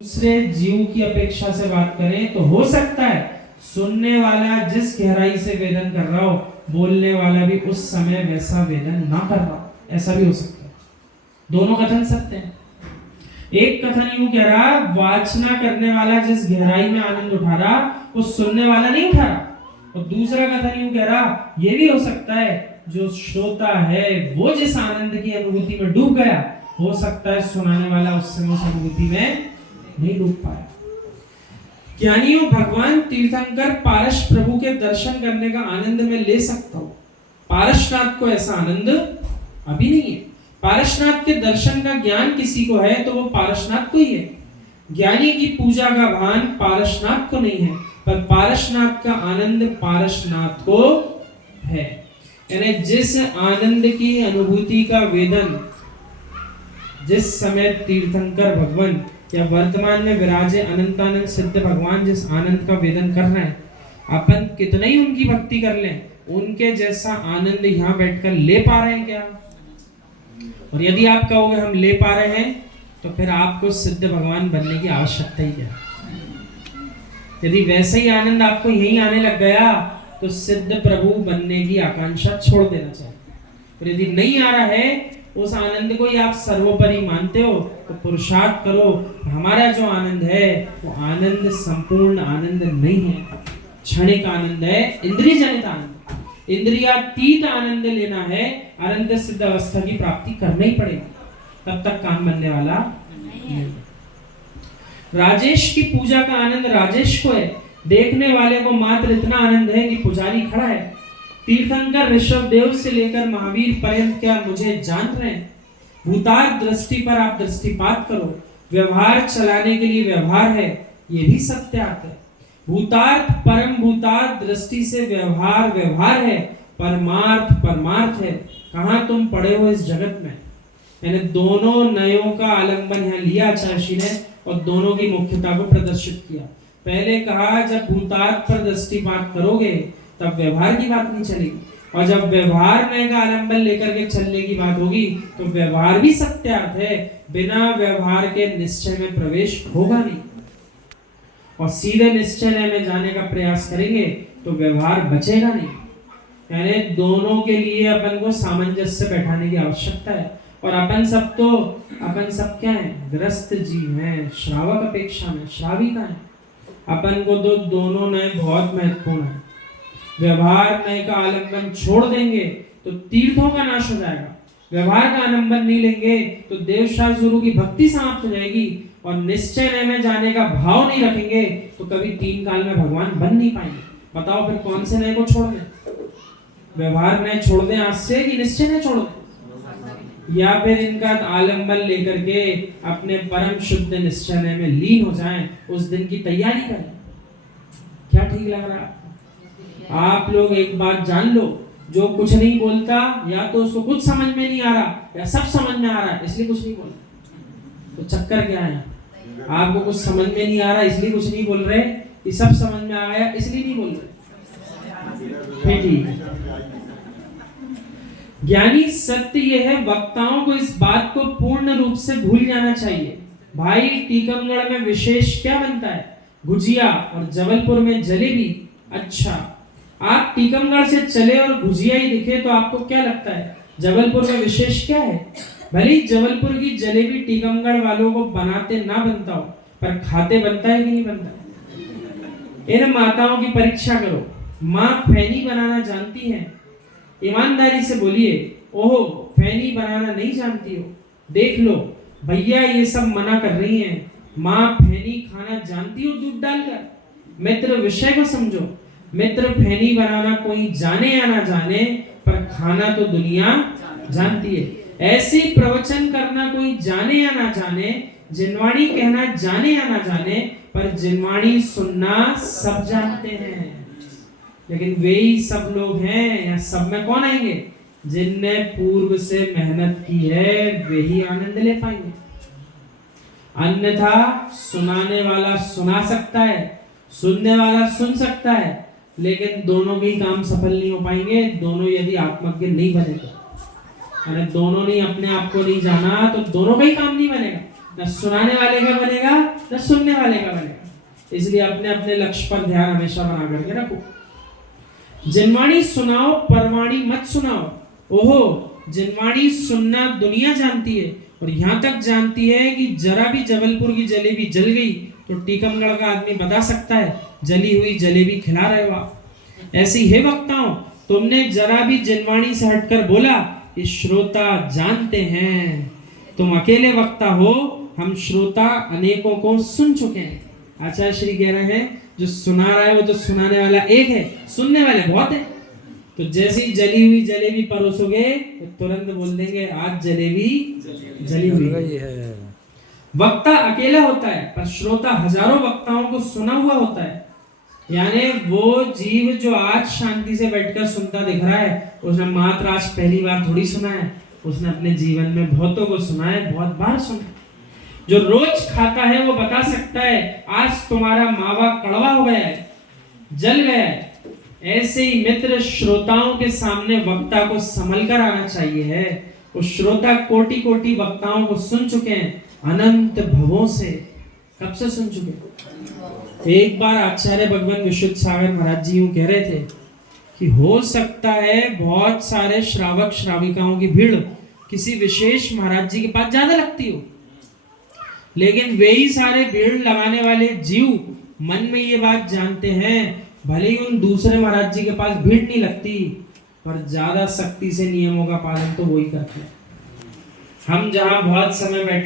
दूसरे जीव की अपेक्षा से बात करें तो हो सकता है सुनने वाला जिस गहराई से वेदन कर रहा हो, बोलने वाला भी उस समय वैसा वेदन ना कर रहा हो, ऐसा भी हो सकता है। दोनों कथन सत्य हैं। एक कथन यूं कह रहा, वाचना करने वाला जिस गहराई में आनंद उठा रहा वो सुनने वाला नहीं उठा रहा, और दूसरा कथन यूं कह रहा ये भी हो सकता है जो श्रोता है वो जिस आनंद की अनुभूति में डूब गया, हो सकता है सुनाने वाला उस समय उस अनुभूति में नहीं डूब पाया। ज्ञानियों, भगवान तीर्थंकर पारस प्रभु के दर्शन करने का आनंद मैं ले सकता हूं, पारसनाथ को ऐसा आनंद अभी नहीं है। पारसनाथ के दर्शन का ज्ञान किसी को है तो वो पारसनाथ को ही है। ज्ञानी की पूजा का भान पारसनाथ को नहीं है, पर पारसनाथ का आनंद पारसनाथ को है। यानी जिस आनंद की अनुभूति का वेदन जिस समय तीर्थंकर भगवान या वर्तमान में विराजे अनंतानंद सिद्ध भगवान जिस आनंद का वेदन कर रहे हैं, अपन कितना ही उनकी भक्ति कर लें, उनके जैसा आनंद यहाँ बैठकर ले पा रहे हैं क्या? और यदि आप कहोगे हम ले पा रहे हैं तो फिर आपको सिद्ध भगवान बनने की आवश्यकता ही क्या? यदि वैसे ही आनंद आपको यहीं आने लग गया तो सिद्ध प्रभु बनने की आकांक्षा छोड़ देना चाहिए। और यदि नहीं आ रहा है, उस आनंद को ही आप सर्वोपरि मानते हो तो पुरुषार्थ करो। हमारा जो आनंद है वो आनंद संपूर्ण आनंद नहीं है, क्षणिक आनंद है, इंद्रिय जनित आनंद। इंद्रियातीत आनंद लेना है, अनंत सिद्ध अवस्था की प्राप्ति करना ही पड़ेगा, तब तक काम बनने वाला नहीं। राजेश की पूजा का आनंद राजेश को है, देखने वाले को मात्र इतना आनंद है कि पुजारी खड़ा है। तीर्थंकर ऋषभ देव से लेकर महावीर पर्यंत क्या मुझे जान रहे हैं? भूतार्थ दृष्टि पर आप दृष्टिपात करो, व्यवहार चलाने के लिए व्यवहार है, ये भी सत्यार्थ है। भूतार्थ परम भूतार्थ दृष्टि से व्यवहार व्यवहार है, परमार्थ परमार्थ है। कहाँ तुम पड़े हो इस जगत में? यानी दोनों नयों का आलंबन यहाँ लिया आचार्य ने और दोनों की मुख्यता को प्रदर्शित किया। पहले कहा जब भूतार्थ पर दृष्टिपात करोगे तब व्यवहार की बात नहीं चलेगी, और जब व्यवहार में का आलंबन लेकर के चलने की बात होगी तो व्यवहार भी सत्यार्थ है, बिना व्यवहार के निश्चय में प्रवेश होगा नहीं। और सीधे निश्चय में जाने का प्रयास करेंगे तो व्यवहार बचेगा नहीं। यानी दोनों के लिए अपन को सामंजस्य बैठाने की आवश्यकता है। और अपन सब क्या है? ग्रस्त जीव हैं, श्रावक अपेक्षा में श्राविका है। अपन को तो दोनों नए बहुत महत्वपूर्ण है। व्यवहार नए का आलंबन छोड़ देंगे तो तीर्थों का नाश हो जाएगा, व्यवहार का आलंबन नहीं लेंगे तो देवशास्त्र गुरु की भक्ति समाप्त हो जाएगी, और निश्चय नए में जाने का भाव नहीं रखेंगे तो कभी तीन काल में भगवान बन नहीं पाएंगे। बताओ फिर कौन से नए को छोड़ दें? व्यवहार नए छोड़ दें आज से कि निश्चय नए छोड़ दें, या फिर इनका आलंबन लेकर के अपने परम शुद्ध निश्चय नए में लीन हो जाएं, उस दिन की तैयारी करें। क्या ठीक लग रहा है? आप लोग एक बात जान लो, जो कुछ नहीं बोलता या तो उसको कुछ समझ में नहीं आ रहा या सब समझ में आ रहा है इसलिए कुछ नहीं बोल रहा। तो चक्कर क्या है? आपको कुछ समझ में नहीं आ रहा इसलिए कुछ नहीं बोल रहे, ये सब समझ में आया इसलिए नहीं बोल रहे। ठीक है। ज्ञानी सत्य यह है, वक्ताओं को इस बात को पूर्ण रूप से भूल जाना चाहिए। भाई टीकमगढ़ में विशेष क्या बनता है? गुजिया, और जबलपुर में जलेबी। अच्छा, आप टीकमगढ़ से चले और गुजिया ही दिखे तो आपको क्या लगता है जबलपुर में विशेष क्या है? भले जबलपुर की जलेबी टीकमगढ़ वालों को बनाते ना बनता हो, पर खाते बनता है कि नहीं बनता? इन माताओं की परीक्षा करो, माँ फैनी बनाना जानती हैं? ईमानदारी से बोलिए, ओहो फैनी बनाना नहीं जानती हो? देख लो भैया ये सब मना कर रही हैं, माँ फैनी खाना जानती हो दूध डालकर? मित्र विषय को समझो, मित्र फैनी बनाना कोई जाने या ना जाने पर खाना तो दुनिया जानती है। ऐसे प्रवचन करना कोई जाने या ना जाने, जिनवाणी कहना जाने या ना जाने, पर जिनवाणी सुनना सब जानते हैं। लेकिन वे ही सब लोग हैं, या सब में कौन आएंगे? जिनने पूर्व से मेहनत की है वे ही आनंद ले पाएंगे। अन्यथा सुनाने वाला सुना सकता है, सुनने वाला सुन सकता है, लेकिन दोनों के ही काम सफल नहीं हो पाएंगे। दोनों यदि आत्मज्ञ नहीं बने तो, अरे दोनों ने अपने आप को नहीं जाना तो दोनों का ही काम नहीं बनेगा। न सुनाने वाले का बनेगा न इसलिए अपने अपने लक्ष्य पर ध्यान हमेशा बना करके रखो। जिनवाणी सुनाओ परवाणी मत सुनाओ। ओहो, जिनवाणी सुनना दुनिया जानती है और यहाँ तक जानती है कि जरा भी जबलपुर की जलेबी जल गई तो टीकमगढ़ का आदमी बता सकता है जली हुई जलेबी खिला रहे हो आप। ऐसी है वक्ताओं, तुमने जरा भी जिनवाणी से हटकर बोला ये श्रोता जानते हैं। तुम अकेले वक्ता हो, हम श्रोता अनेकों को सुन चुके हैं। आचार्य श्री कह रहे हैं जो सुना रहा है वो तो सुनाने वाला एक है, सुनने वाले बहुत है। तो जैसे ही जली हुई जलेबी परोसोगे तो तुरंत बोल देंगे आज जलेबी जली हुई है। वक्ता अकेला होता है पर श्रोता हजारों वक्ताओं को सुना हुआ होता है। यानी वो जीव जो आज शांति से बैठकर सुनता दिख रहा है, उसने मात्र आज पहली बार थोड़ी सुना है, उसने अपने जीवन में बहुतों को सुना है, बहुत बार सुना। जो रोज खाता है वो बता सकता है आज तुम्हारा मावा कड़वा हो गया है, जल गया है। ऐसे ही मित्र श्रोताओं के सामने वक्ता को संभल कर आना चाहिए है। वो श्रोता कोटि कोटि वक्ताओं को सुन चुके हैं अनंत भवों से। कब से सुन चुके? एक बार आचार्य भगवान विशुद्ध सागर महाराज जी यूं कह रहे थे कि हो सकता है बहुत सारे श्रावक श्राविकाओं की भीड़ किसी विशेष महाराज जी के पास ज्यादा लगती हो, लेकिन वे ही सारे भीड़ लगाने वाले जीव मन में ये बात जानते हैं भले ही उन दूसरे महाराज जी के पास भीड़ नहीं लगती, पर ज्यादा सख्ती से नियमों का पालन तो वही करते हैं। हम जहां बहुत समय बैठ